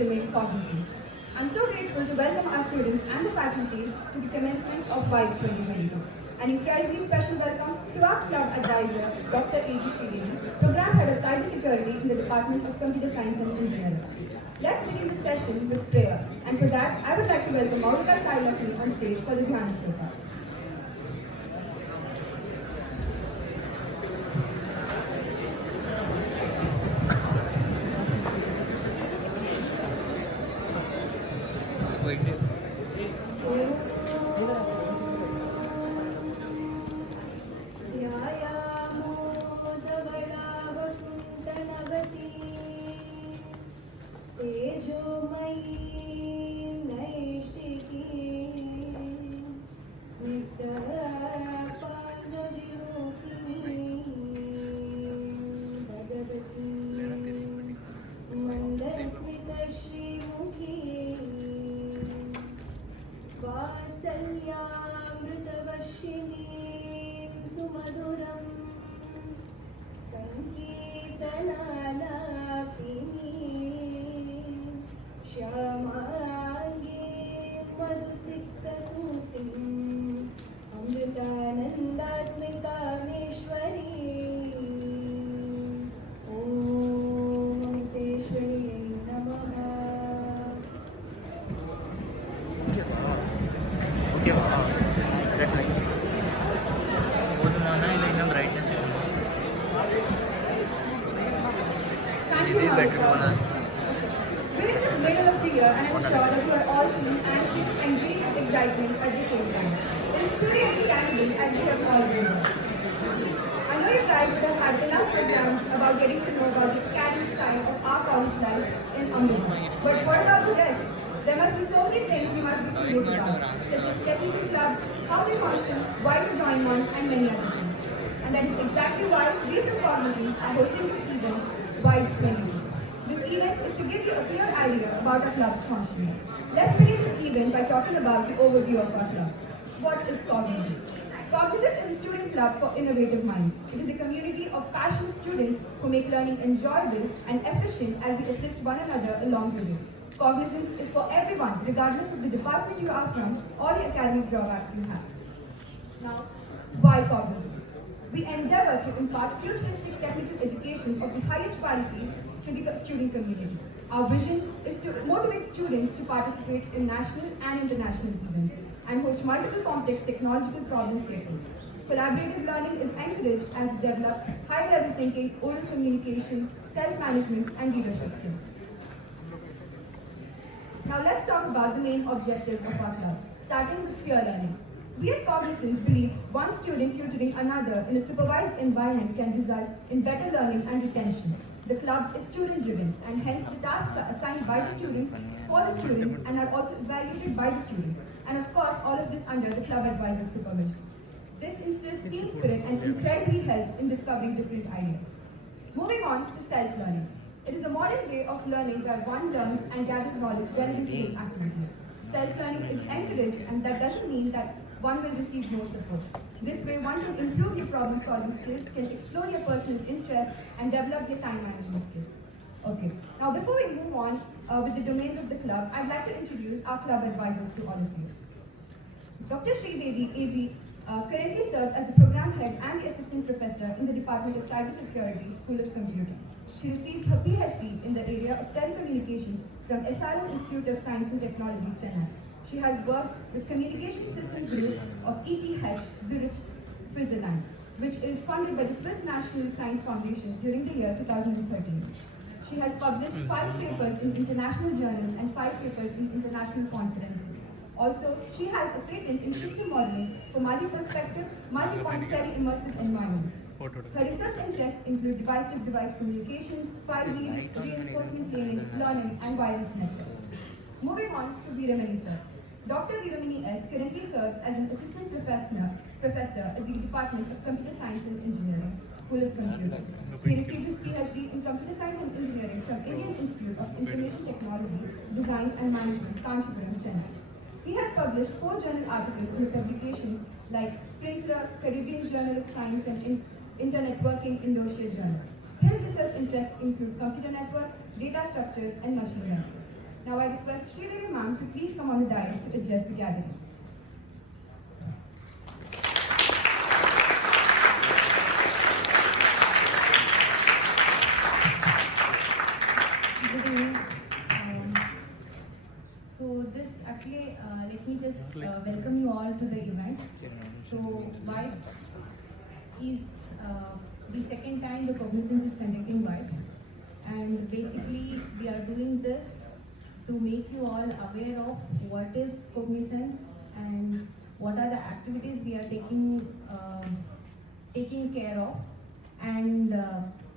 remain Cognizance. I'm so grateful to welcome our students and the faculty to the commencement of VIBES 2022. An incredibly special welcome to our club advisor, Dr. A.G. Sridevi, Program Head of Cybersecurity in the Department of Computer Science and Engineering. Let's begin the session with prayer, and for that, I would like to welcome Maurika Sai Lakshmi on stage for the Dhyana Shloka. वात्सल्यामृतवर्षिणीं सुमधुरं सङ्गीतनालापिनीं श्यामाङ्गीं मधुसिक्तसूतिम् अमृतानन्दात्मिकामेश्वरी ॐ अमृतेश्वर्यै नमः. Thank you, Maurika. We're in the middle of the year, and I'm sure that you are all feeling anxious and giddy with excitement at the same time. It is truly understandable as we have all been. I know you guys would have had enough programs about getting to know about the academic side of our college life in Amrita. But what about the rest? There must be so many things you must be curious about, such as technical clubs, how they function, why to join one, and many other things. And that is exactly why we from Cognizance are hosting this event, VIBES 22. This event is to give you a clear idea about our club's functioning. Let's begin this event by talking about the overview of our club. What is Cognizance? Cognizance is a student club for innovative minds. It is a community of passionate students who make learning enjoyable and efficient as we assist one another along the way. Cognizance is for everyone, regardless of the department you are from or the academic drawbacks you have. Now, why Cognizance? We endeavor to impart futuristic technical education of the highest quality to the student community. Our vision is to motivate students to participate in national and international events and host multiple complex technological problem statements. Collaborative learning is encouraged as it develops high-level thinking, oral communication, self-management, and leadership skills. Now let's talk about the main objectives of our club, starting with peer learning. We at Cognizance believe one student tutoring another in a supervised environment can result in better learning and retention. The club is student-driven, and hence the tasks are assigned by the students for the students and are also evaluated by the students. And of course, all of this under the club advisor's supervision. This instills team spirit and incredibly helps in discovering different ideas. Moving on to self-learning. It is a modern way of learning where one learns and gathers knowledge relevant to his activities. Self-learning is encouraged, and that doesn't mean that one will receive no support. This way, one can improve your problem-solving skills, can explore your personal interests, and develop your time management skills. Okay, now before we move on with the domains of the club, I'd like to introduce our club advisors to all of you. Dr. Sridevi, AG, currently serves as the program head and the assistant professor in the Department of Cybersecurity, School of Computing. She received her PhD in the area of telecommunications from SRM Institute of Science and Technology, Chennai. She has worked with Communication Systems Group of ETH, Zurich, Switzerland, which is funded by the Swiss National Science Foundation during the year 2013. She has published 5 papers in international journals and 5 papers in international conferences. Also, she has a patent in system modeling for multi-perspective, multi-point tele-immersive environments. Her research interests include device-to-device communications, 5G, reinforcement learning, and wireless networks. Moving on to Veeramani sir. Dr. Veeramani S. currently serves as an assistant professor at the Department of Computer Science and Engineering, School of Computing. He received his PhD in Computer Science and Engineering from Indian Institute of Information Technology, Design and Management, Kanchipuram, Chennai. He has published 4 journal articles in publications like Sprinkler, Caribbean Journal of Science and Internet Working Indonesia Journal. His research interests include computer networks, data structures, and machine learning. Now I request Sridevi ma'am to please come on the dais to address the gathering. Good evening. So this actually, let me just welcome you all to the event. So Vibes is the second time the Cognizance is conducting Vibes, and basically we are doing this to make you all aware of what is Cognizance and what are the activities we are taking care of, and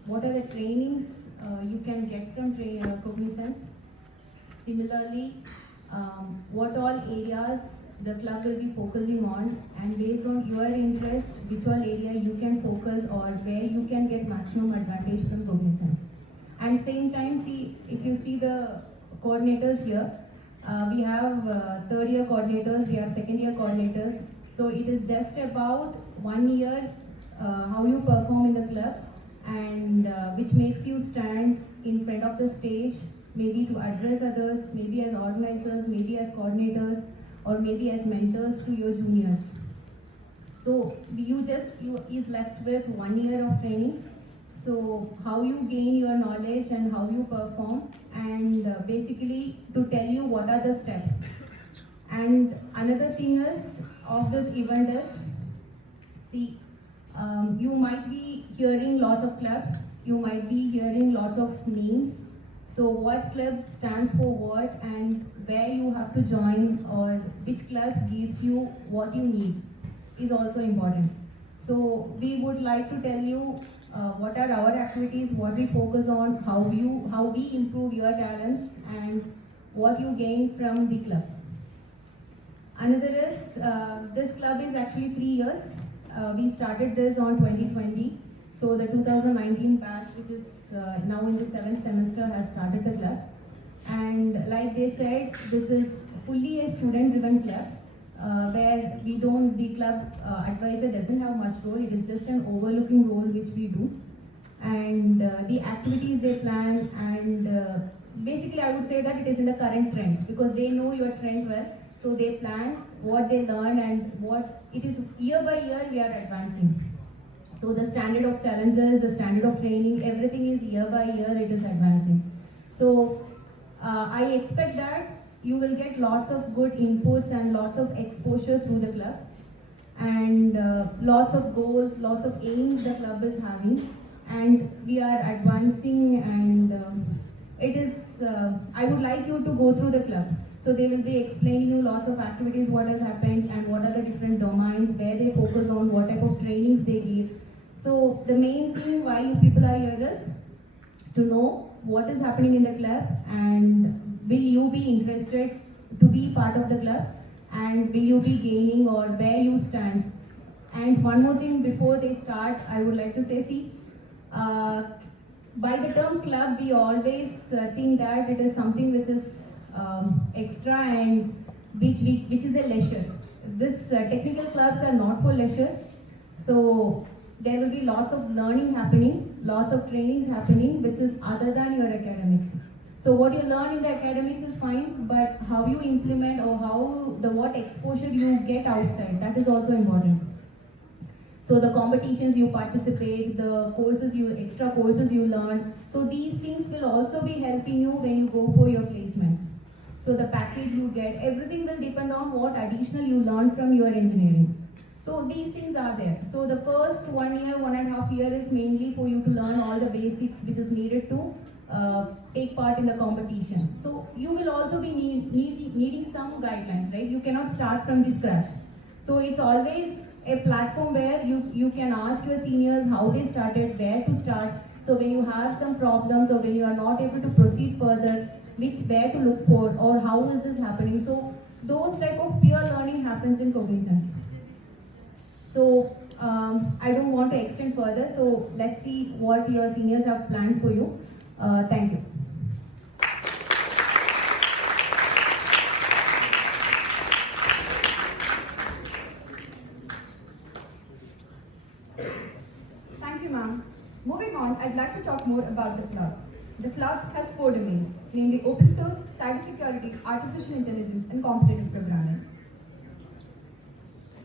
what are the trainings you can get from Cognizance. Similarly, what all areas the club will be focusing on, and based on your interest, which all area you can focus or where you can get maximum advantage from Cognizance. And same time, see, if you see the coordinators here, we have third year coordinators, we have second year coordinators. So it is just about 1 year how you perform in the club, and which makes you stand in front of the stage, maybe to address others, maybe as organizers, maybe as coordinators, or maybe as mentors to your juniors. So you is left with 1 year of training. So how you gain your knowledge and how you perform, and basically to tell you what are the steps. And another thing is of this event is, see, you might be hearing lots of clubs, you might be hearing lots of names. So what club stands for what, and where you have to join, or which clubs gives you what you need is also important. So we would like to tell you what are our activities, what we focus on, how we improve your talents, and what you gain from the club. Another is, this club is actually 3 years. We started this on 2020. So the 2019 batch, which is now in the 7th semester, has started the club. And like they said, this is fully a student-driven club, where the club advisor doesn't have much role. It is just an overlooking role which we do. And the activities they plan, and basically I would say that it is in the current trend, because they know your trend well. So they plan what they learn, and what it is year by year we are advancing. So the standard of challenges, the standard of training, everything is year by year it is advancing. So I expect that you will get lots of good inputs and lots of exposure through the club, and lots of goals, lots of aims the club is having, and we are advancing, and it is, I would like you to go through the club. So they will be explaining you lots of activities, what has happened, and what are the different domains, where they focus on, what type of trainings they give. So the main thing why you people are here is to know what is happening in the club, and will you be interested to be part of the club, and will you be gaining, or where you stand. And one more thing before they start, I would like to say, see, by the term club, we always think that it is something which is extra, and which is a leisure. This technical clubs are not for leisure. So there will be lots of learning happening, lots of trainings happening, which is other than your academics. So what you learn in the academics is fine, but how you implement, or what exposure you get outside, that is also important. So the competitions you participate, the extra courses you learn. So these things will also be helping you when you go for your placements. So the package you get, everything will depend on what additional you learn from your engineering. So these things are there. So the first 1 year, 1.5 years is mainly for you to learn all the basics which is needed to take part in the competitions. So you will also be needing some guidelines, right? You cannot start from the scratch. So it's always a platform where you can ask your seniors how they started, where to start. So when you have some problems, or when you are not able to proceed further, where to look for, or how is this happening. So those type of peer learning happens in Cognizance. So I don't want to extend further. So let's see what your seniors have planned for you. Thank you. Thank you, ma'am. Moving on, I'd like to talk more about the club. The club has 4 domains, namely open source, cybersecurity, artificial intelligence, and competitive programming.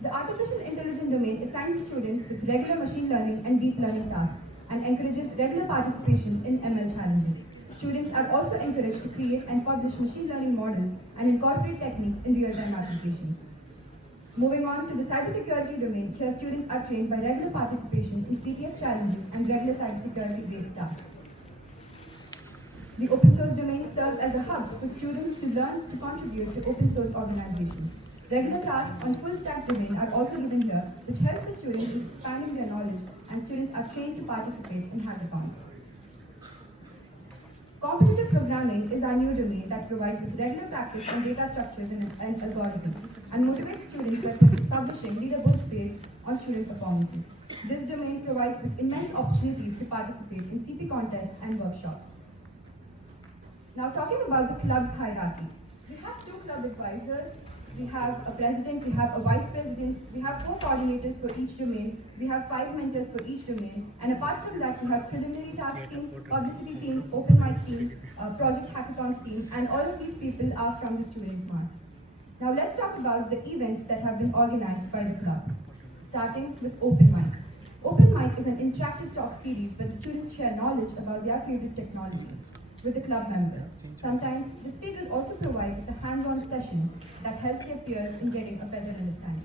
The artificial intelligence domain assigns students with regular machine learning and deep learning tasks and encourages regular participation in ML challenges. Students are also encouraged to create and publish machine learning models and incorporate techniques in real-time applications. Moving on to the cybersecurity domain, here students are trained by regular participation in CTF challenges and regular cybersecurity-based tasks. The open source domain serves as a hub for students to learn to contribute to open source organizations. Regular tasks on full stack domain are also given here, which helps the students in expanding their knowledge, and students are trained to participate in hackathons. Competitive programming is our new domain that provides with regular practice on data structures and algorithms, and motivates students by publishing leaderboards based on student performances. This domain provides with immense opportunities to participate in CP contests and workshops. Now, talking about the club's hierarchy, we have 2 club advisors. We have a president, we have a vice president, we have 4 coordinators for each domain, we have 5 mentors for each domain, and apart from that, we have preliminary task team, publicity team, open mic team, project hackathons team, and all of these people are from the student mass. Now let's talk about the events that have been organized by the club, starting with open mic. Open mic is an interactive talk series where the students share knowledge about their favorite technologies with the club members. Sometimes the speakers also provide a hands-on session that helps their peers in getting a better understanding.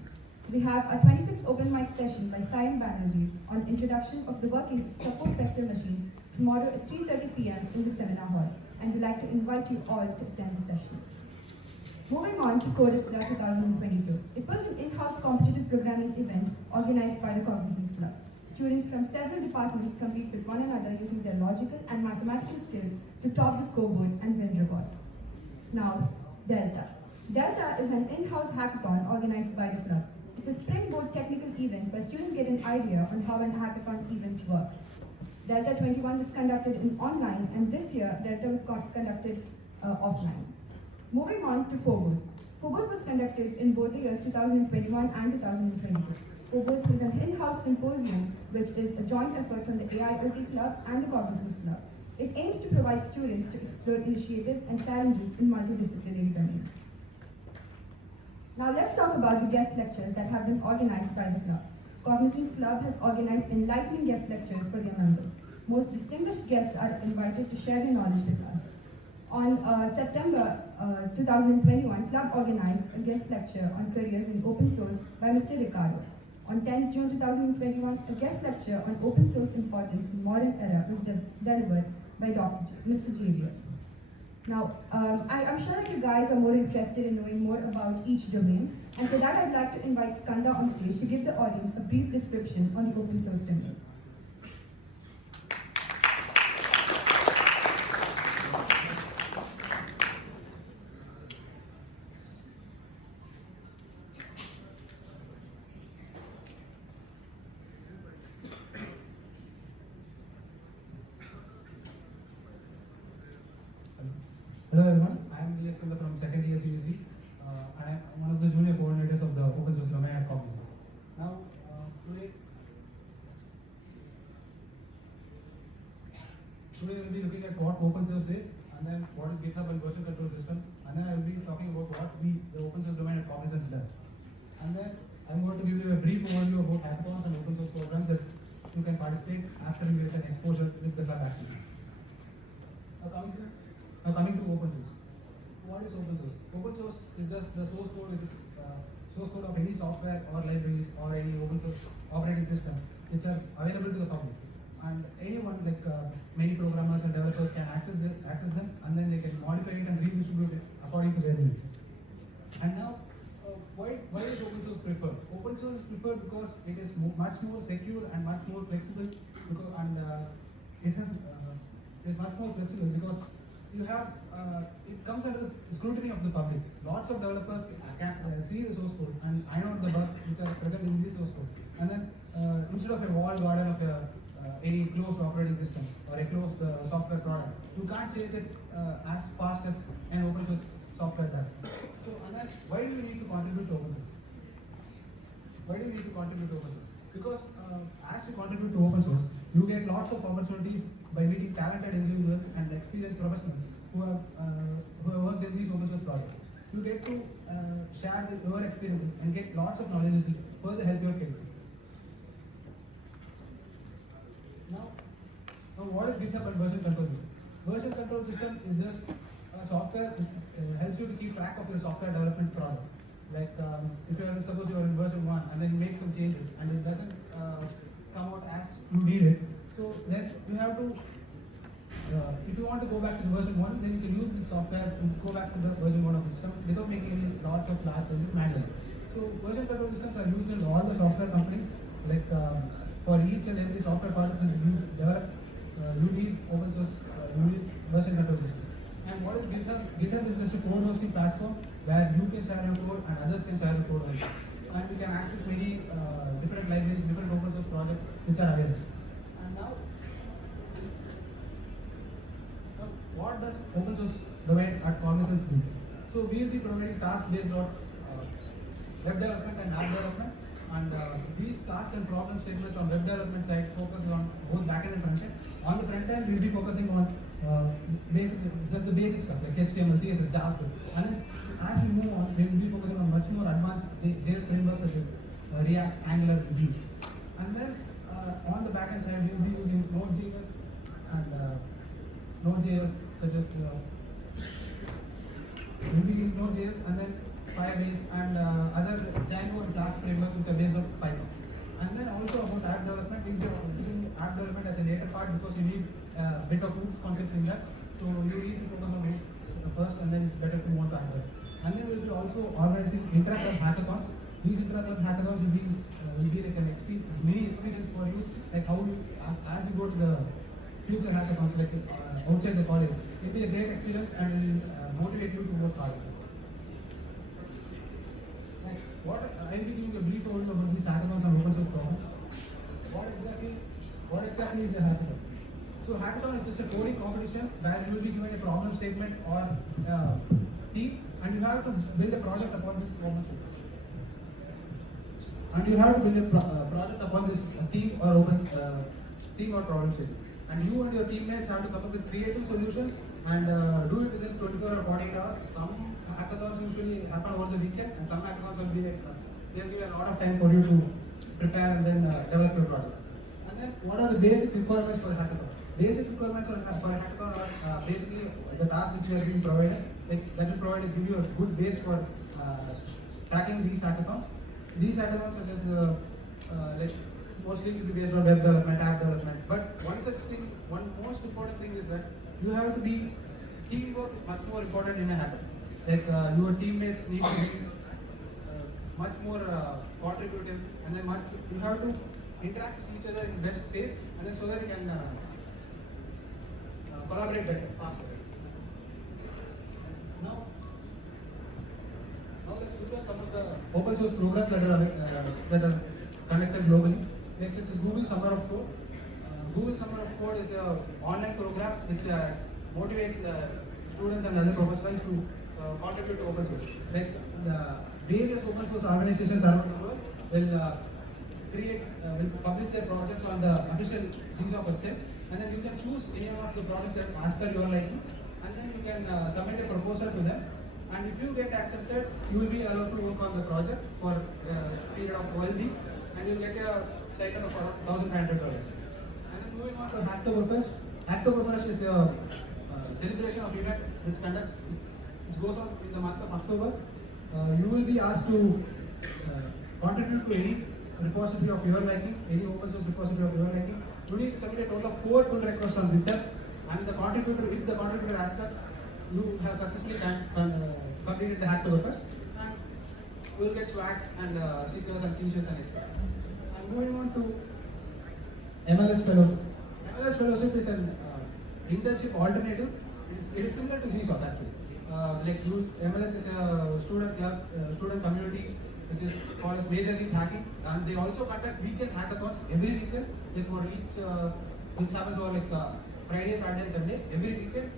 We have a 26th open mic session by Sayan Banerjee on introduction of the working support vector machines tomorrow at 3:30 p.m. in the seminar hall, and we'd like to invite you all to attend the session. Moving on to Codestra 2022. It was an in-house competitive programming event organized by the Cognizance Club. Students from several departments compete with one another using their logical and mathematical skills to top the scoreboard and win rewards. Now, Delta. Delta is an in-house hackathon organized by the club. It's a springboard technical event where students get an idea on how a hackathon event works. Delta 21 was conducted in online, and this year Delta was conducted offline. Moving on to Phobos. Phobos was conducted in both the years 2021 and 2022. Phobos is an in-house symposium which is a joint effort from the AIoT Club and the Cognizance Club. It aims to provide students to explore initiatives and challenges in multidisciplinary domains. Now let's talk about the guest lectures that have been organized by the club. Cognizance Club has organized enlightening guest lectures for their members. Most distinguished guests are invited to share their knowledge with us. On September 2021, Club organized a guest lecture on careers in open source by Mr. Ricardo. On 10th June 2021, a guest lecture on open source importance in modern era was delivered by Mr. Javier. Now, I'm sure that you guys are more interested in knowing more about each domain, and for that I'd like to invite Skanda on stage to give the audience a brief description on the open source domain. Hello everyone, I am Nilesh Kunda from second year CSE. I am one of the junior coordinators of the open source domain at Cognizance. Now, today we will be looking at what open source is, and then what is GitHub and version control system, and then I will be talking about what the open source domain at Cognizance does. And then I am going to give you a brief overview about hackathons and open source programs that you can participate after you get an exposure with the club activities. Now coming to open source. What is open source? Open source is just the source code, which is source code of any software or libraries or any open source operating system which are available to the public. And anyone, like many programmers and developers, can access them, and then they can modify it and redistribute it according to their needs. And now, why is open source preferred? Open source is preferred because it is much more secure and much more flexible, it is much more flexible because you have it comes under the scrutiny of the public. Lots of developers can see the source code and iron out the bugs which are present in this source code. And then instead of a walled garden of any closed operating system or a closed software product, you can't change it as fast as an open source software does. So, and then why do you need to contribute to open source? Why do you need to contribute to open source? Because as you contribute to open source, you get lots of opportunities by meeting talented individuals and experienced professionals who have worked in these open source projects. You get to share your experiences and get lots of knowledge which will further help your career. Now, what is GitHub and version control system? Version control system is just a software which helps you to keep track of your software development process. Like if you suppose you are in version 1 and then you make some changes and it doesn't come out as you need it, so then you have to, if you want to go back to the version 1, then you can use this software to go back to the version 1 of the system without making any lots of large changes manually. So version control systems are used in all the software companies. Like for each and every software project which you develop, you need open source, you need version control systems. And what is GitHub? GitHub is just a code hosting platform where you can share your code and others can share your code also. And you can access many different libraries, different open source projects which are available. And now what does open source provide at Cognizance do? So we will be providing task-based web development and app development. And these tasks and problem statements on web development side focuses on both backend and frontend. On the front end, we'll be focusing on just the basic stuff like HTML, CSS, JavaScript. And then as we move on, we will be focusing on much more advanced JS frameworks such as React, Angular, Vue. And then on the backend side, we will be using Node.js and Node.js such as we'll be using Node.js and then Firebase and other Django and Flask frameworks which are based on Python. And then also about app development, we'll be using app development as a later part because you need a bit of hoops concepts in that. So you need to focus on hoops first and then it's better to move on to app development. And then we'll be also organizing intra-club hackathons. These intra-club hackathons will be like an mini experience for you, like how you, as you go to the future hackathons, like outside the college, it will be a great experience and will motivate you to work hard. Next, I will be giving a brief overview about these hackathons and open source problems. What exactly is a hackathon? So hackathon is just a coding competition where you will be given a problem statement or theme, and you have to build a project upon this problem statement. And you have to build a project upon this theme or problem statement. And you and your teammates have to come up with creative solutions and do it within 24 or 48 hours. Some hackathons usually happen over the weekend, and some hackathons will be like they'll give a lot of time for you to prepare and then develop your project. And then what are the basic requirements for a hackathon? Basic requirements for a hackathon are basically the tasks which you are being provided. Like that will give you a good base for tackling these hackathons. These hackathons are just like mostly will be based on web development, app development. But one most important thing is that you have to be, teamwork is much more important in a hackathon. Like your teammates need to be much more contributive, and then you have to interact with each other in best pace, and then so that you can collaborate better, faster. Now let's look at some of the open source programs that are conducted globally. Next, it's Google Summer of Code. Google Summer of Code is an online program which motivates students and other professionals to contribute to open source. Like various open source organizations around the world will publish their projects on the official GSOC website, and then you can choose any one of the projects that as per your liking, and then you can submit a proposal to them. And if you get accepted, you will be allowed to work on the project for a period of 12 weeks, and you'll get a stipend of around $1,500. And then moving on to Hacktoberfest. Hacktoberfest is a celebration of event which goes on in the month of October. You will be asked to contribute to any repository of your liking, any open source repository of your liking. You need to submit a total of 4 pull requests on GitHub, and if the contributor accepts, you have successfully completed the Hacktoberfest, and you will get swags and stickers and t-shirts and etc. And moving on to MLS Fellowship. MLS Fellowship is an internship alternative. It is similar to GSOC actually. MLS is a student club, student community which is called as Major League Hacking, and they also conduct weekend hackathons every weekend, like for each which happens over like Friday, Saturday, and Sunday every weekend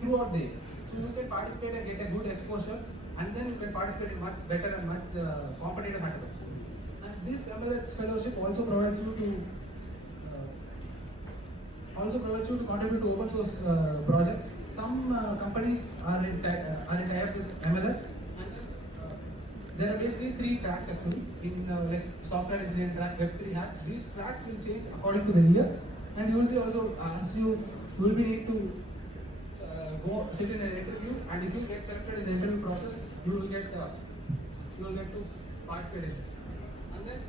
throughout the year. So you can participate and get a good exposure, and then you can participate in much better and much competitive hackathons. And this MLS Fellowship also provides you to also provides you to contribute to open source projects. Some companies are in tie-up with MLS. There are basically 3 tracks actually in like software engineering track, Web3 hack. These tracks will change according to the year, and you will be also you will be need to go sit in an interview, and if you get selected in the interview process, you will get to participate in it.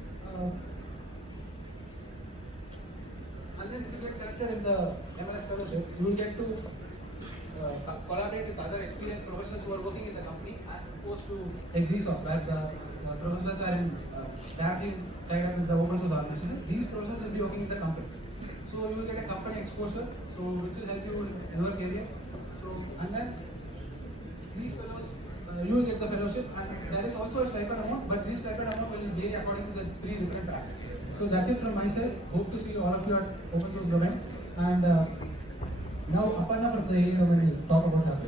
And then if you get selected in the MLS fellowship, you will get to collaborate with other experienced professionals who are working in the company, as opposed to XGSoft, where the professionals are in directly tied up with the open source organization. These professionals will be working in the company, so you will get a company exposure, so which will help you in your career. So, and then these fellows, you will get the fellowship, and there is also a stipend amount, but this stipend amount will vary according to the 3 different tracks. So that's it from my side. Hope to see all of you at open source domain. And now Aparna from the AI domain will talk about that.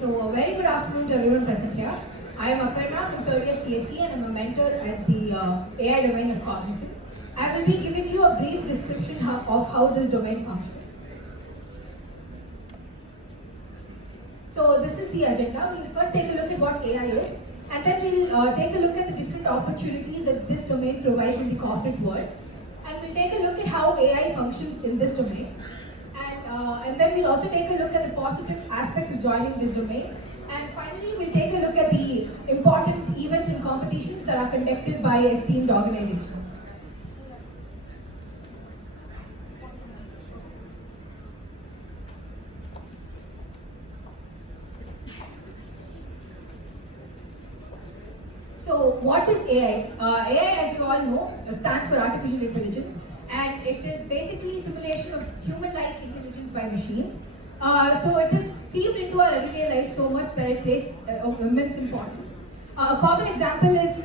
So, a very good afternoon to everyone present here. I am Aparna from 3rd year CSE and I am a mentor at the AI domain of Cognizance. I will be giving you a brief description of how this domain functions. So, this is the agenda. We will first take a look at what AI is, and then we will take a look at the different opportunities that this domain provides in the corporate world. And we'll take a look at how AI functions in this domain. And then we'll also take a look at the positive aspects of joining this domain. And finally, we'll take a look at the important events and competitions that are conducted by esteemed organizations. So, what is AI? AI, as you all know, stands for artificial intelligence, and it is basically simulation of human-like intelligence by machines. So it is seeped into our everyday life so much that it takes immense importance. A common example is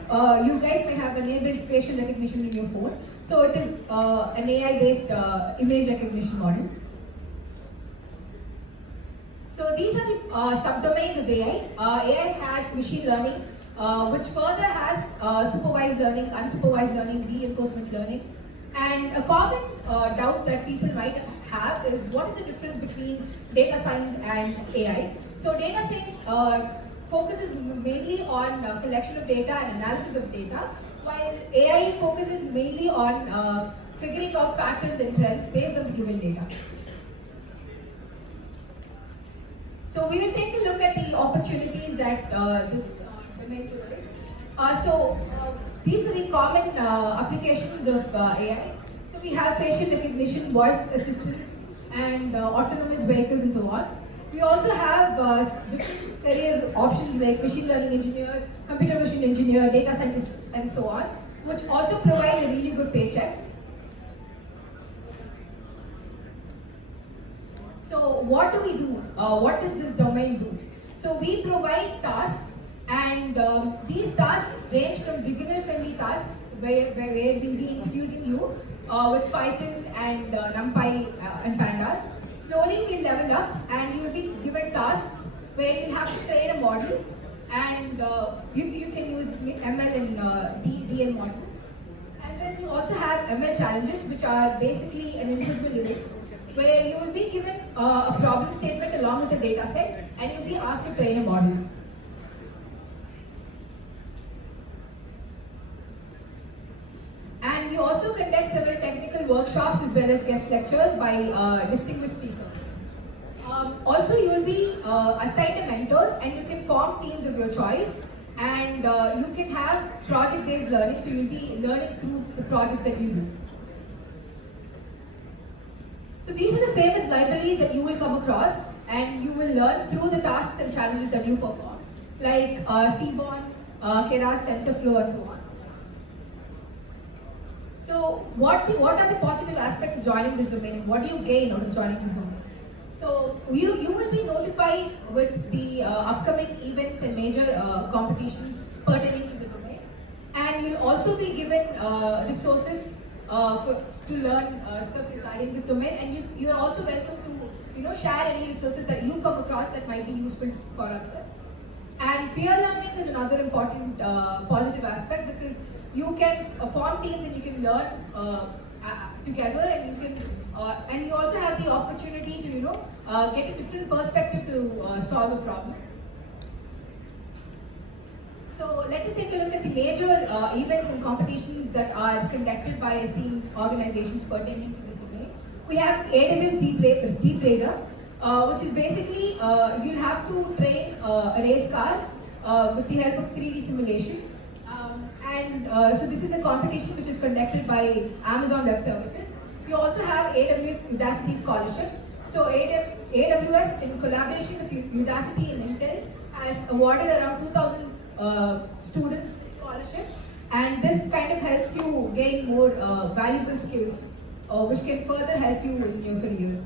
you guys may have enabled facial recognition in your phone. So it is an AI-based image recognition model. So these are the subdomains of AI. AI has machine learning, which further has supervised learning, unsupervised learning, reinforcement learning. And a common doubt that people might have is what is the difference between data science and AI? So data science focuses mainly on collection of data and analysis of data, while AI focuses mainly on figuring out patterns and trends based on the given data. So we will take a look at the opportunities that this domain provides. These are the common applications of AI. So we have facial recognition, voice assistance, and autonomous vehicles and so on. We also have different career options like machine learning engineer, computer vision engineer, data scientist, and so on, which also provide a really good paycheck. So what do we do? What does this domain do? So we provide tasks, and these tasks range from beginner-friendly tasks where we'll be introducing you with Python and NumPy and Pandas. Slowly we'll level up, and you will be given tasks where you'll have to train a model, and you can use ML and DL models. And then we also have ML challenges, which are basically an invisible unit, where you will be given a problem statement along with a data set, and you'll be asked to train a model. And we also conduct several technical workshops as well as guest lectures by distinguished speakers. Also, you will be assigned a mentor, and you can form teams of your choice, and you can have project-based learning, so you'll be learning through the projects that you do. So these are the famous libraries that you will come across, and you will learn through the tasks and challenges that you perform, like Seaborn, Keras, TensorFlow, and so on. So what are the positive aspects of joining this domain? What do you gain out of joining this domain? So you will be notified with the upcoming events and major competitions pertaining to the domain. And you'll also be given resources to learn stuff regarding this domain, and you're also welcome to share any resources that you come across that might be useful for others. And peer learning is another important positive aspect, because you can form teams and you can learn together, and you also have the opportunity to get a different perspective to solve a problem. So let us take a look at the major events and competitions that are conducted by esteemed organizations pertaining to this domain. We have AWS Deep Racer, which is basically you'll have to train a race car with the help of 3D simulation. So this is a competition which is conducted by Amazon Web Services. You also have AWS Udacity Scholarship. So AWS, in collaboration with Udacity and Intel, has awarded around 2,000 students scholarship, and this kind of helps you gain more valuable skills, which can further help you in your career.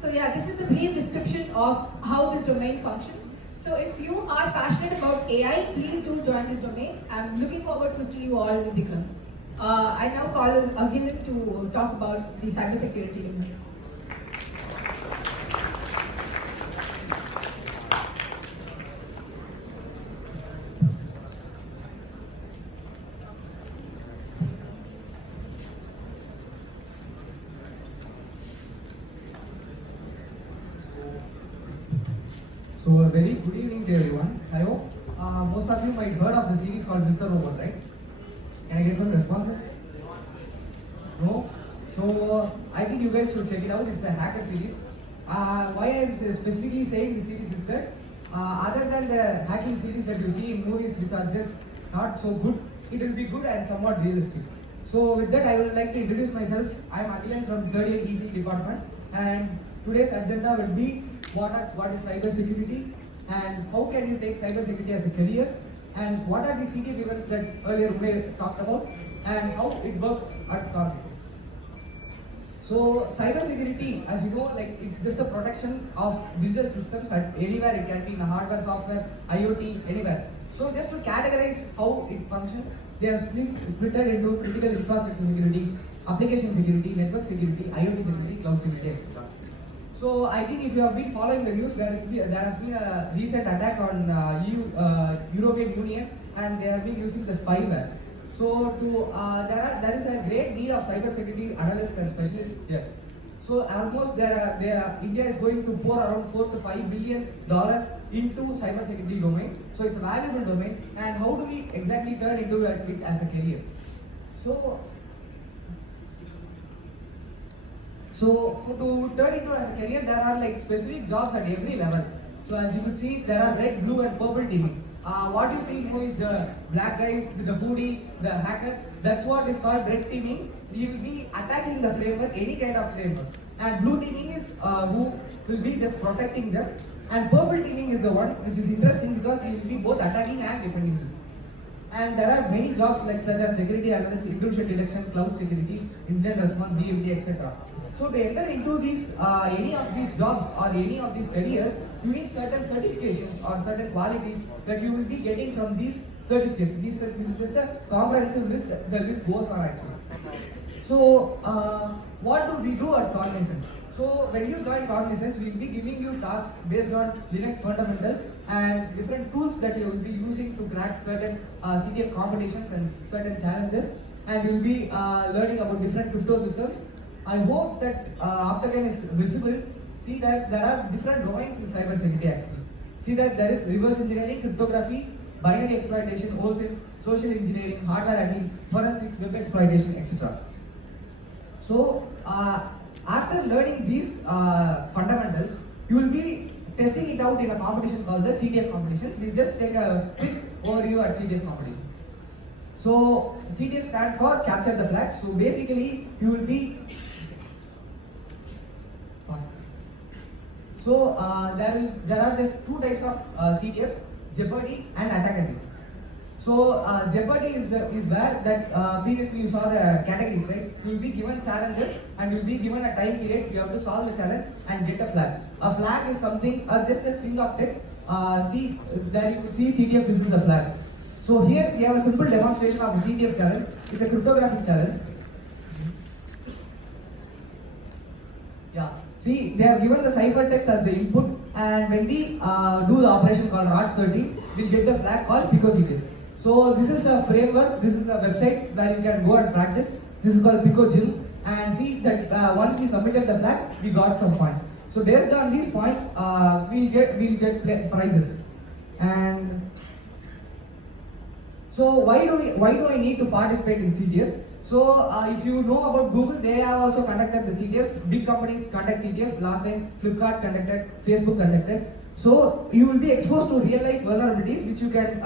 So yeah, this is the brief description of how this domain functions. So if you are passionate about AI, please do join this domain. I'm looking forward to see you all in the club. I now call Agilan to talk about the cybersecurity domain. So a very good evening to everyone. I hope most of you might heard of the series called Mr. Robot, right? Can I get some responses? No? So I think you guys should check it out. It's a hacker series. Why I'm specifically saying this series is that other than the hacking series that you see in movies which are just not so good, it will be good and somewhat realistic. So with that, I would like to introduce myself. I'm Agilan from 3rd year EC department, and today's agenda will be what is cyber security, and how can you take cyber security as a career, and what are the CTF events that earlier Ume talked about, and how it works at Cognizance. So cyber security, as you know, like it's just the protection of digital systems at anywhere. It can be in hardware, software, IoT, anywhere. So just to categorize how it functions, they are split into critical infrastructure security, application security, network security, IoT security, cloud security, etc. So I think if you have been following the news, there has been a recent attack on European Union, and they have been using the spyware. So there is a great need of cybersecurity analysts and specialists here. So almost India is going to pour around $4 to $5 billion into cybersecurity domain. So it's a valuable domain, and how do we exactly turn into it as a career? So to turn into as a career, there are like specific jobs at every level. So as you could see, there are red, blue, and purple teaming. What you see now is the black guy with the hoodie, the hacker. That's what is called red teaming. We will be attacking the framework, any kind of framework. And blue teaming is who will be just protecting them. And purple teaming is the one which is interesting because we will be both attacking and defending them. And there are many jobs like such as security analyst, intrusion detection, cloud security, incident response, BMD, etc. So to enter into these any of these jobs or any of these careers, you need certain certifications or certain qualities that you will be getting from these certificates. This is just a comprehensive list. The list goes on actually. So what do we do at Cognizance? So when you join Cognizance, we will be giving you tasks based on Linux fundamentals and different tools that you will be using to crack certain CTF competitions and certain challenges, and you will be learning about different crypto systems. I hope that Aptagon is visible. See that there are different domains in cybersecurity actually. See that there is reverse engineering, cryptography, binary exploitation, OSINT, social engineering, hardware hacking, forensics, web exploitation, etc. So after learning these fundamentals, you will be testing it out in a competition called the CTF competitions. We just take a quick overview at CTF competitions. So CTF stands for capture the flags. So basically, you will be there are just two types of CTFs: Jeopardy and attack and defense. So Jeopardy is where that previously you saw the categories, right? You will be given challenges and you will be given a time period. You have to solve the challenge and get a flag. A flag is something just a string of text see there you could see CTF. This is a flag. So here we have a simple demonstration of the CTF challenge. It's a cryptographic challenge. Yeah. See, they have given the ciphertext as the input, and when we do the operation called ROT13, we'll get the flag called PicoCTF. So this is a framework. This is a website where you can go and practice. This is called Pico Gym, and see that once we submitted the flag, we got some points. So based on these points, we'll get prizes. And so why do I need to participate in CTFs? So if you know about Google, they have also conducted the CTFs. Big companies conduct CTF. Last time Flipkart conducted, Facebook conducted. So you will be exposed to real life vulnerabilities which you can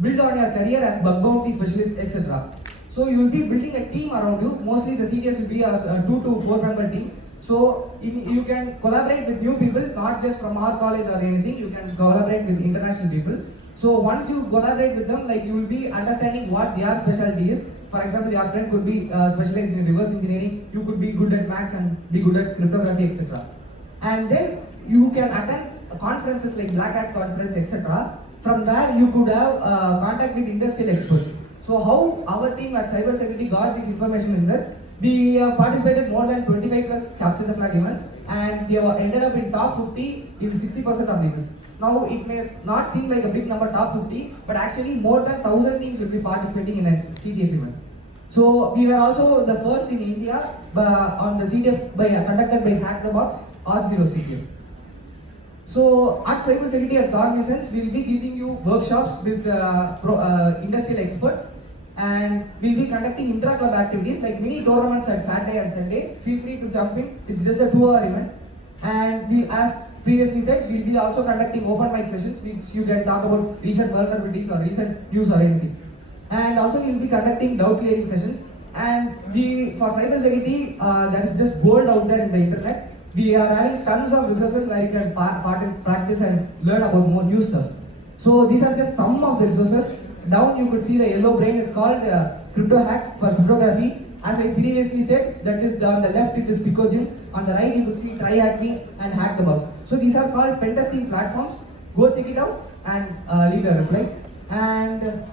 build on your career as bug bounty specialist, etc. So you will be building a team around you. Mostly the CTFs will be a 2 to 4 member team. So you can collaborate with new people, not just from our college or anything. You can collaborate with international people. So once you collaborate with them, like you will be understanding what their specialty is. For example, your friend could be specialized in reverse engineering. You could be good at maths and be good at cryptography, etc. And then you can attend conferences like Black Hat conference, etc. From there, you could have contact with industrial experts. So how our team at cybersecurity got this information in that, we participated more than 25 plus capture the flag events, and we have ended up in top 50 in 60% of the events. Now it may not seem like a big number, top 50, but actually more than 1,000 teams will be participating in a CTF event. So we were also the first in India on the CTF conducted by Hack the Box or Zero CTF. So at cybersecurity at Cognizance, we will be giving you workshops with industrial experts, and we'll be conducting intra-club activities like mini tournaments at Saturday and Sunday. Feel free to jump in. It's just a 2-hour event. And we, as previously said, we'll be also conducting open mic sessions which you can talk about recent vulnerabilities or recent news or anything. And also we'll be conducting doubt clearing sessions. And for cybersecurity, there is just gold out there in the internet. We are having tons of resources where you can practice and learn about more new stuff. So these are just some of the resources. Down you could see the yellow brain is called Crypto Hack for cryptography. As I previously said, that is on the left it is Pico Gym. On the right you could see Try Hack Me and Hack the Box. So these are called pen testing platforms. Go check it out and leave a reply. And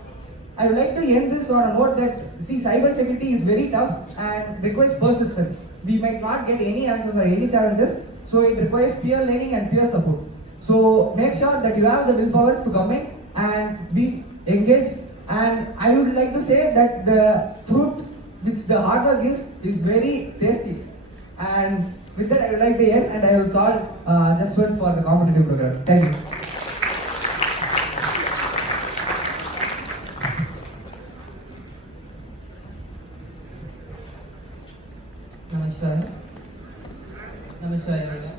I would like to end this on a note that see, cybersecurity is very tough and requires persistence. We might not get any answers or any challenges, so it requires peer learning and peer support. So make sure that you have the willpower to come in and be engaged. And I would like to say that the fruit which the hard work gives is very tasty. And with that, I would like to end, and I will call Jaswant for the competitive program. Thank you. Namaskar. Namaskar everyone.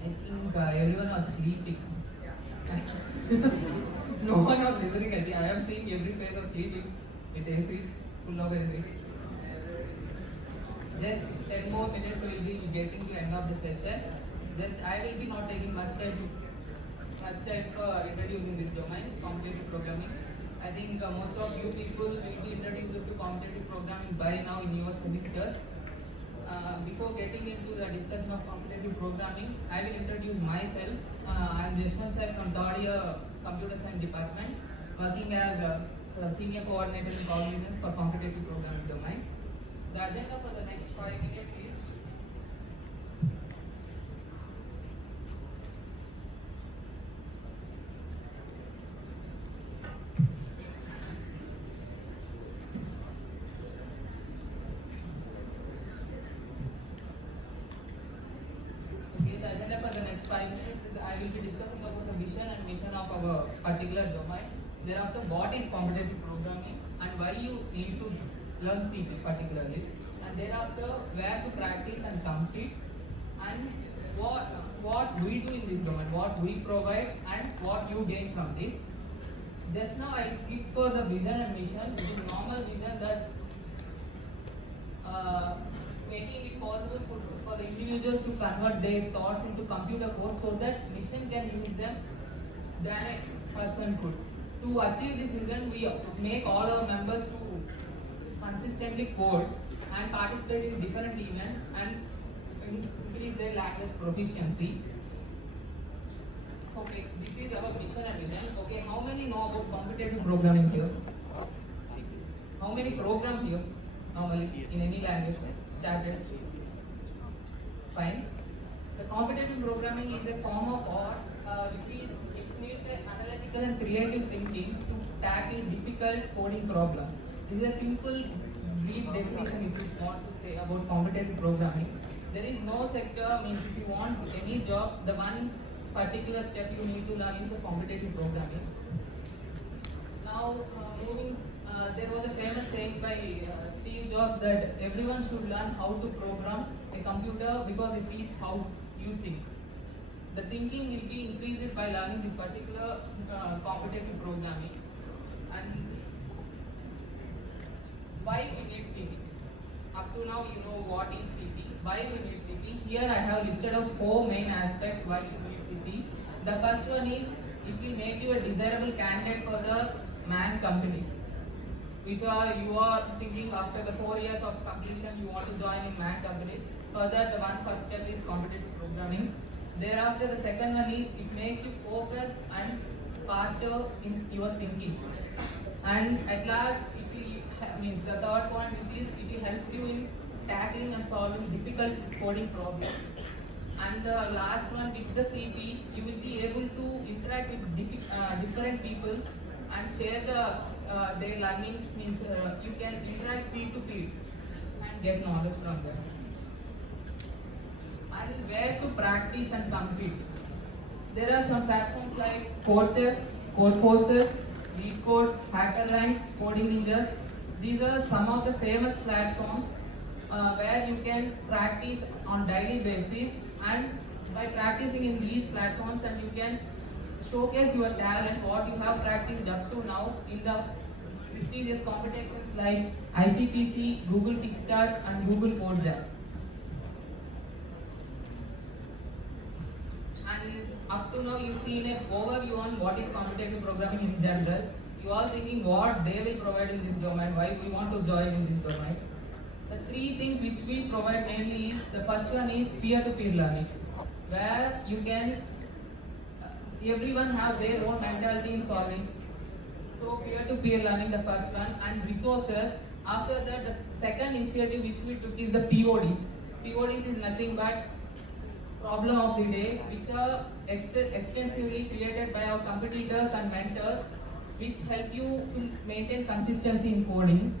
I think everyone was sleeping. No one was listening. I think I am seeing every face of sleeping with AC, full of AC. Just 10 more minutes we will be getting to end of the session. I will be not taking much time for introducing this domain, competitive programming. I think most of you people will be introduced to competitive programming by now in your semesters. Before getting into the discussion of competitive programming, I will introduce myself. I am Jaswant Sir from third year Computer Science Department, working as a senior coordinator in Cognizance for competitive programming domain. The agenda for the next 5 minutes is the agenda for the next 5 minutes is I will be discussing about the vision and mission of our particular domain. Thereafter, what is competitive programming and why you need to learn C particularly. And thereafter, where to practice and compete, and what we do in this domain, what we provide, and what you gain from this. Just now I skipped for the vision and mission. It is normal vision that making it possible for the individuals to convert their thoughts into computer code so that mission can use them than a person could. To achieve this vision, we make all our members to consistently code and participate in different events and increase their language proficiency. Okay, this is our mission and vision. Okay, how many know about competitive programming here? How many program here normally in any language started? Fine. The competitive programming is a form of art which needs an analytical and creative thinking to tackle difficult coding problems. This is a simple, brief definition if you want to say about competitive programming. There is no sector, means if you want any job, the one particular step you need to learn is the competitive programming. Now, there was a famous saying by Steve Jobs that everyone should learn how to program a computer because it teaches how you think. The thinking will be increased by learning this particular competitive programming. And why we need CP? Up to now, you know what is CP. Why we need CP? Here I have listed out 4 main aspects why you need CP. The first one is it will make you a desirable candidate for the man companies, which are you are thinking after the 4 years of completion you want to join in man companies. Further, the first step is competitive programming. Thereafter, the second one is it makes you focus and faster in your thinking. And at last, it will means the third point, which is it will helps you in tackling and solving difficult coding problems. And the last one, with the CP, you will be able to interact with different peoples and share their learnings. Means you can interact peer to peer and get knowledge from them. And where to practice and compete. There are some platforms like Codecheck, Codeforces, LeetCode, HackerRank, Coding Ninjas. These are some of the famous platforms where you can practice on daily basis, and by practicing in these platforms and you can showcase your talent, what you have practiced up to now in the prestigious competitions like ICPC, Google Kickstart and Google Codecheck. And up to now you've seen an overview on what is competitive programming in general. You are thinking what they will provide in this domain, why we want to join in this domain. The 3 things which we provide mainly is, the first one is peer-to-peer learning, where you can, everyone have their own mentality in solving. So peer-to-peer learning, the first one, and resources. After that, the second initiative which we took is the PODs. PODs is nothing but problem of the day, which are extensively created by our competitors and mentors, which help you to maintain consistency in coding.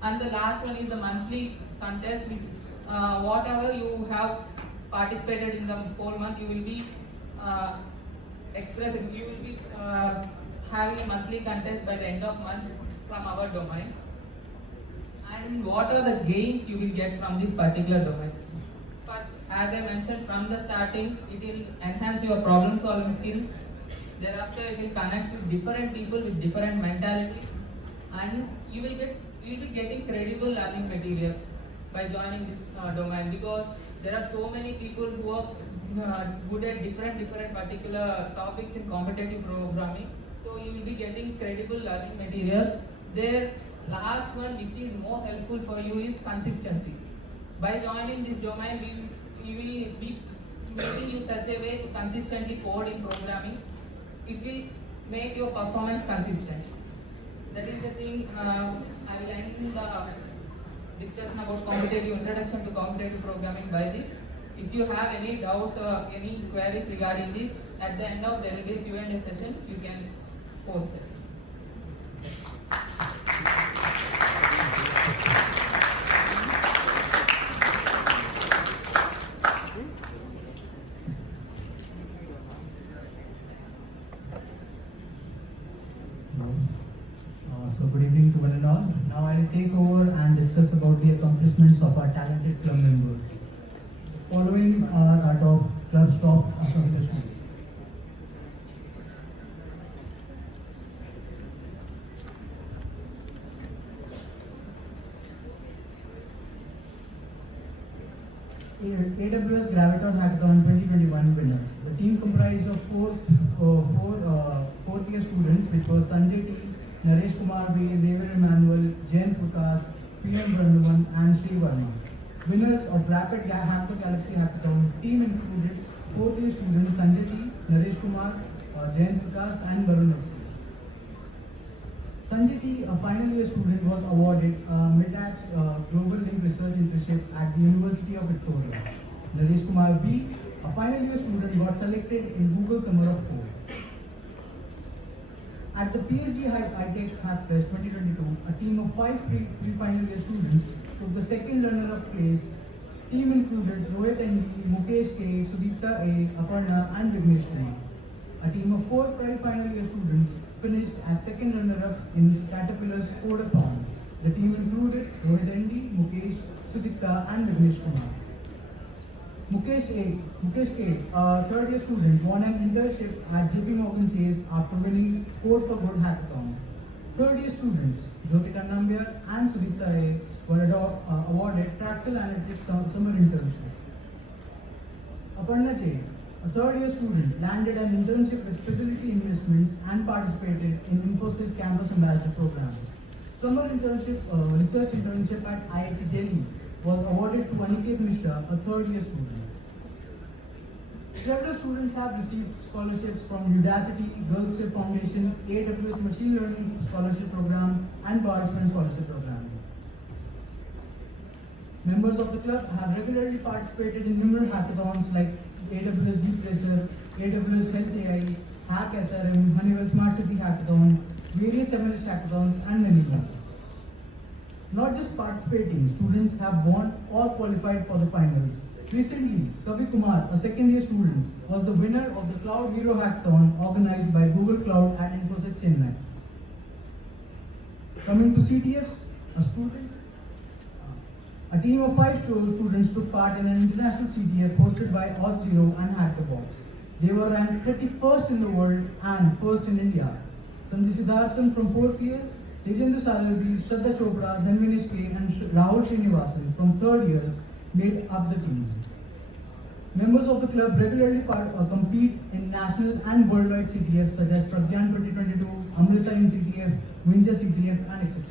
And the last one is the monthly contest, which whatever you have participated in the whole month, you will be you will be having a monthly contest by the end of month from our domain. And what are the gains you will get from this particular domain? First, as I mentioned from the starting, it will enhance your problem solving skills. Thereafter, it will connect with different people with different mentalities, and you will be getting credible learning material by joining this domain, because there are so many people who are good at different particular topics in competitive programming. So you will be getting credible learning material. The last one, which is more helpful for you, is consistency. By joining this domain, we will be making you such a way to consistently code in programming. It will make your performance consistent. That is the thing. I will end the discussion about introduction to competitive programming by this. If you have any doubts or any queries regarding this, at the end of there will be a Q&A session. You can post it. So good evening to one and all. Now I'll take over and discuss about the accomplishments of our talented club members. The following are our club's top accomplishments. AWS Graviton Hackathon 2021 winner. The team comprised of fourth year students, which was Sanjay T, Naresh Kumar B, Xavier Emmanuel, Jain Prakash, PM Brahman, and Sri Verma. Winners of Rapid Hack the Galaxy Hackathon team included fourth year students Sanjay T, Naresh Kumar, Jayant Vikas and Varun S. Sanjay T, a final year student, was awarded MITAC's Global Link Research Internship at the University of Victoria. Naresh Kumar B, a final year student, got selected in Google Summer of Code. At the PSG High-Tech Hackfest 2022, a team of 5 pre-final year students took the second runner-up place. Team included Rohit N. D, Mukesh K, Sudipta A, Aparna and Vignesh Kumar. A team of 4 final year students finished as second runner-ups in Caterpillar's Codathon. The team included Rohit N. D, Mukesh, Sudipta and Vignesh Kumar. Mukesh K, a third year student, won an internship at JP Morgan Chase after winning Code for Good hackathon. Third year students, Jyotika Nambiar and Sudipta A, were awarded Fractal Analytics Summer Internship. Aparna J, a third year student, landed an internship with Fidelity Investments and participated in Infosys Campus Ambassador Program. Summer internship, research internship at IIT Delhi was awarded to Aniket Mishra, a third year student. Several students have received scholarships from Udacity, Girls Trip Foundation, AWS Machine Learning Scholarship Program, and Participant Scholarship Program. Members of the club have regularly participated in numerous hackathons like AWS Deep Tracer, AWS Health AI, Hack SRM, Honeywell Smart City Hackathon, various feminist hackathons, and many more. Not just participating, students have won or qualified for the finals. Recently, Kavi Kumar, a second year student, was the winner of the Cloud Hero Hackathon organized by Google Cloud at Infosys Chennai. Coming to CTFs, a team of 5 students took part in an international CTF hosted by Auth0 and HackerBox. They were ranked 31st in the world and 1st in India. Sanjay Siddharthan from 4th year, Tejendra Sarabhi, Shraddha Chopra, Dhanvinesh K and Rahul Srinivasan from 3rd years made up the team. Members of the club regularly compete in national and worldwide CTFs such as Pragyan 2022, Amrita in CTF, Vinja CTF and etc.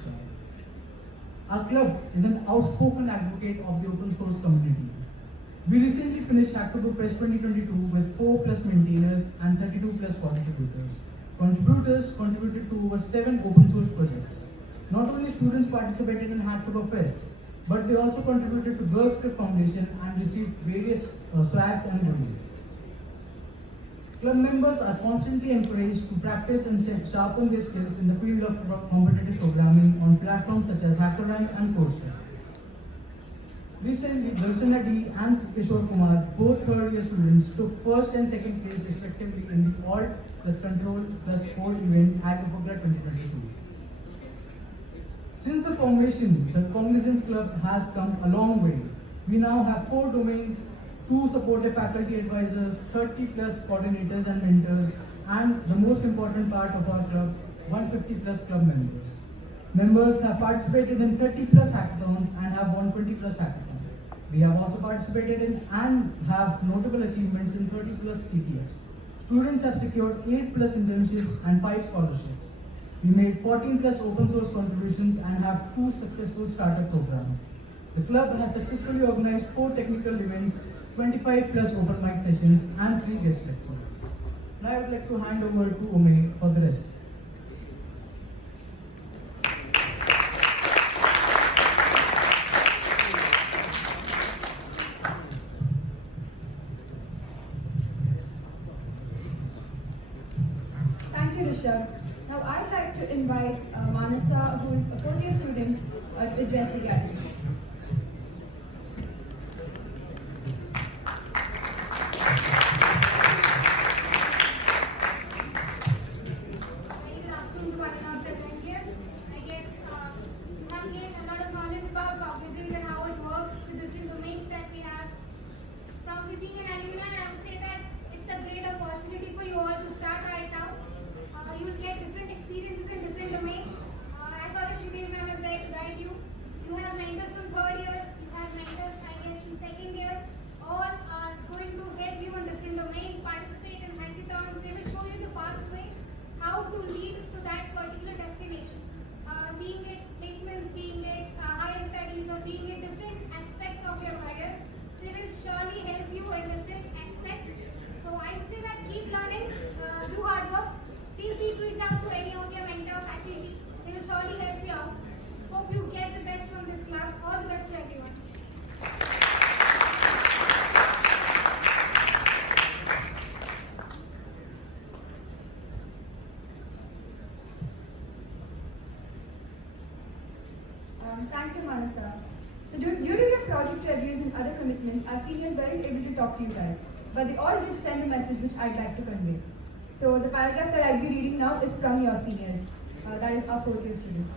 Our club is an outspoken advocate of the open source community. We recently finished Hacktoberfest 2022 with 4+ maintainers and 32+ contributors. Contributors contributed to over 7 open source projects. Not only students participated in Hacktoberfest, but they also contributed to Girls Trip Foundation and received various swags and goodies. Club members are constantly encouraged to practice and sharpen their skills in the field of competitive programming on platforms such as HackerRank and Coursera. Recently, Darshana D and Kishore Kumar, both 3rd year students, took 1st and 2nd place respectively in the Alt plus Control plus Code event at Upagra 2022. Since the formation, the Cognizance Club has come a long way. We now have 4 domains, 2 supportive faculty advisors, 30+ coordinators and mentors, and the most important part of our club, 150+ club members. Members have participated in 30+ hackathons and have won 20+ hackathons. We have also participated in and have notable achievements in 30+ CTFs. Students have secured 8+ internships and 5 scholarships. We made 14+ open source contributions and have 2 successful startup programs. The club has successfully organized 4 technical events, 25+ open mic sessions, and 3 guest lectures. Now I would like to hand over to Ume for the rest. Thank you, Rishabh. Now I'd like to invite Manasa, who is a 4th year student, to address the gathering. Very good afternoon to one and all present here. I guess you have gained a lot of knowledge about Cognizance and how it works, the different domains that we have. From being an alumni, I would say that it's a great opportunity for you all to start right now. You will get different experiences in different domains. As far as Shridevi ma'am is there to guide you, you have mentors from 3rd years, you have mentors, I guess, from 2nd years. All are going to help you in different domains, participate in hackathons. They will show you the pathway, how to lead to that particular destination. Being it placements, being it higher studies, or being it different aspects of your career, they will surely help you in different aspects. So I would say that keep learning, do hard surely help you out. Hope you get the best from this club. All the best to everyone. Thank you, Manasa. So due to your project reviews and other commitments, our seniors weren't able to talk to you guys. But they all did send a message which I'd like to convey. So the paragraph that I'll be reading now is from your seniors. That is our fourth year students.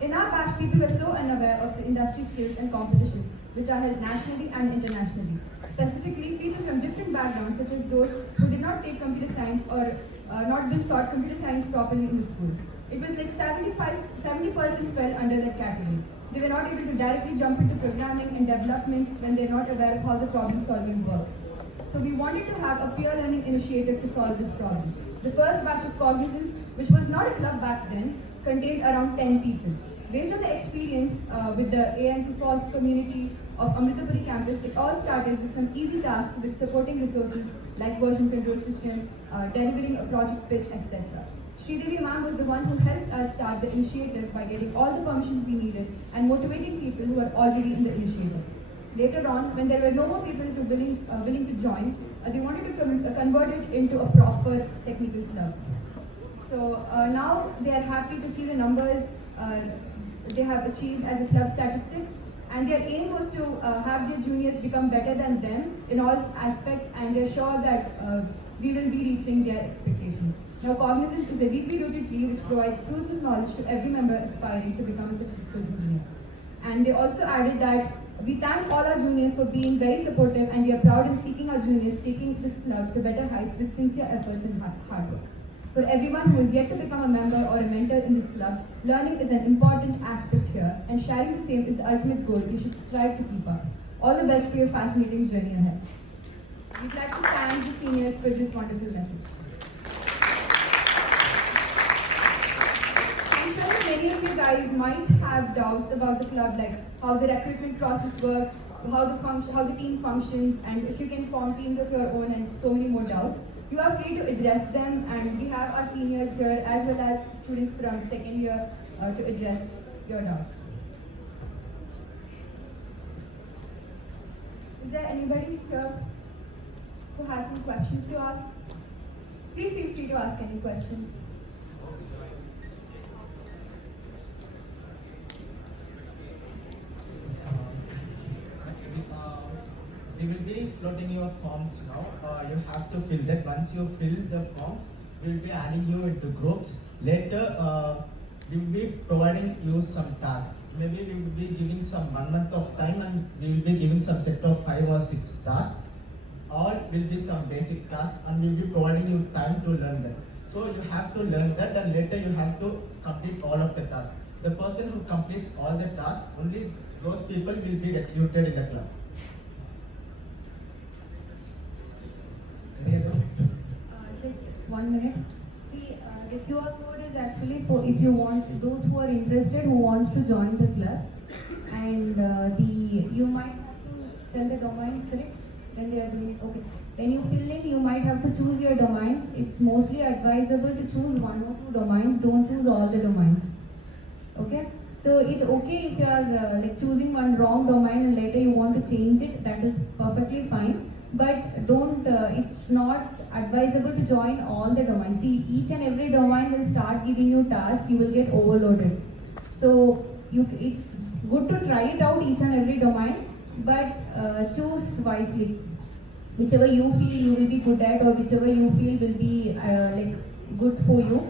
In our batch, people were so unaware of the industry skills and competitions which are held nationally and internationally. Specifically, people from different backgrounds such as those who did not take computer science or not been taught computer science properly in the school. It was like 70% fell under that category. They were not able to directly jump into programming and development when they're not aware of how the problem solving works. So we wanted to have a peer learning initiative to solve this problem. The first batch of Cognizance, which was not a club back then, contained around 10 people. Based on the experience with the AMC Force community of Amritapuri campus, it all started with some easy tasks with supporting resources like version control system, delivering a project pitch, etc. Sridevi ma'am was the one who helped us start the initiative by getting all the permissions we needed and motivating people who were already in the initiative. Later on, when there were no more people willing to join, they wanted to convert it into a proper technical club. So now they are happy to see the numbers they have achieved as a club statistics, and their aim was to have their juniors become better than them in all aspects, and they're sure that we will be reaching their expectations. Now, Cognizance is a deeply rooted tree which provides fruits of knowledge to every member aspiring to become a successful engineer. And they also added that we thank all our juniors for being very supportive, and we are proud in seeking our juniors taking this club to better heights with sincere efforts and hard work. For everyone who is yet to become a member or a mentor in this club, learning is an important aspect here, and sharing the same is the ultimate goal you should strive to keep up. All the best for your fascinating journey ahead. We'd like to thank the seniors for this wonderful message. I'm sure that many of you guys might have doubts about the club, like how the recruitment process works, how the team functions, and if you can form teams of your own, and so many more doubts. You are free to address them, and we have our seniors here as well as students from second year to address your doubts. Is there anybody here who has some questions to ask? Please feel free to ask any questions. We will be floating your forms now. You have to fill that. Once you fill the forms, we will be adding you into groups. Later, we will be providing you some tasks. Maybe we will be giving some 1 month of time, and we will be giving some set of 5 or 6 tasks. All will be some basic tasks, and we will be providing you time to learn them. So you have to learn that, and later you have to complete all of the tasks. The person who completes all the tasks, only those people will be recruited in the club. Just 1 minute. See, the QR code is actually for if you want those who are interested, who wants to join the club, and you might have to tell the domains, correct? When they are doing it. Okay. When you fill in, you might have to choose your domains. It's mostly advisable to choose 1 or 2 domains. Don't choose all the domains. Okay. So it's okay if you are like choosing one wrong domain and later you want to change it. That is perfectly fine. But don't. It's not advisable to join all the domains. See, each and every domain will start giving you tasks. You will get overloaded. So it's good to try it out each and every domain, but choose wisely. Whichever you feel you will be good at, or whichever you feel will be like good for you,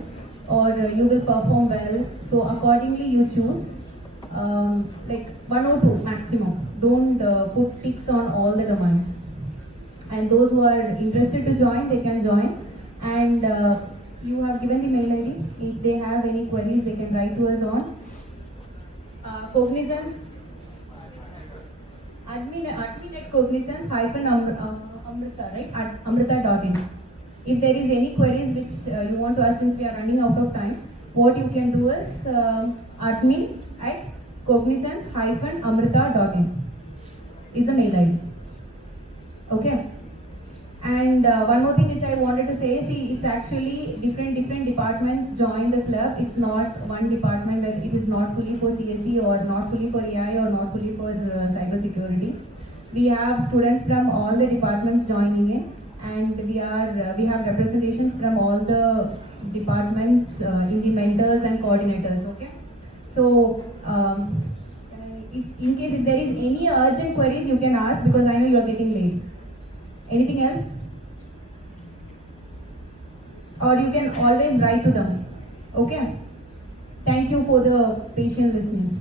or you will perform well. So accordingly you choose like 1 or 2 maximum. Don't put ticks on all the domains. And those who are interested to join, they can join. And you have given the mail ID. If they have any queries, they can write to us on Cognizance admin at Cognizance Amrita, right? At amrita.in. If there is any queries which you want to ask, since we are running out of time, what you can do is admin at Cognizance-amrita.in is the mail ID. Okay. And one more thing which I wanted to say, see, it's actually different departments join the club. It's not one department where it is not fully for CSE or not fully for AI or not fully for cyber security. We have students from all the departments joining in, and we have representations from all the departments in the mentors and coordinators. Okay, so in case if there is any urgent queries, you can ask because I know you are getting late. Anything else? Or you can always write to them. Okay? Thank you for the patient listening.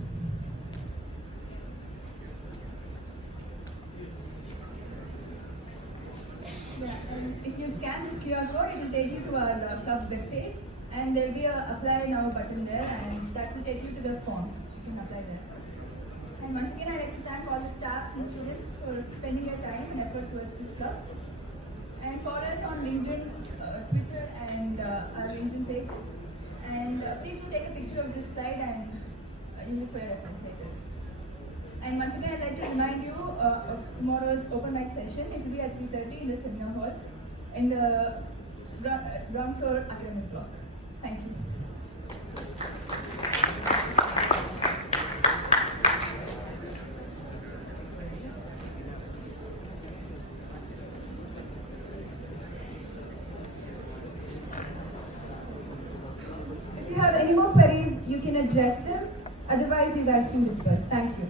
Yeah, and if you scan this QR code, it will take you to our club webpage, and there will be a apply now button there, and that will take you to the forms. You can apply there. And once again, I'd like to thank all the staffs and students for spending your time and effort towards this club. And follow us on LinkedIn, Twitter, and our LinkedIn pages. And please do take a picture of this slide and use it for your reference later. And once again, I'd like to remind you of tomorrow's open mic session. It will be at 3:30 in the seminar hall in the ground floor academic block. Thank you. If you have any more queries, you can address them. Otherwise, you guys can disperse. Thank you.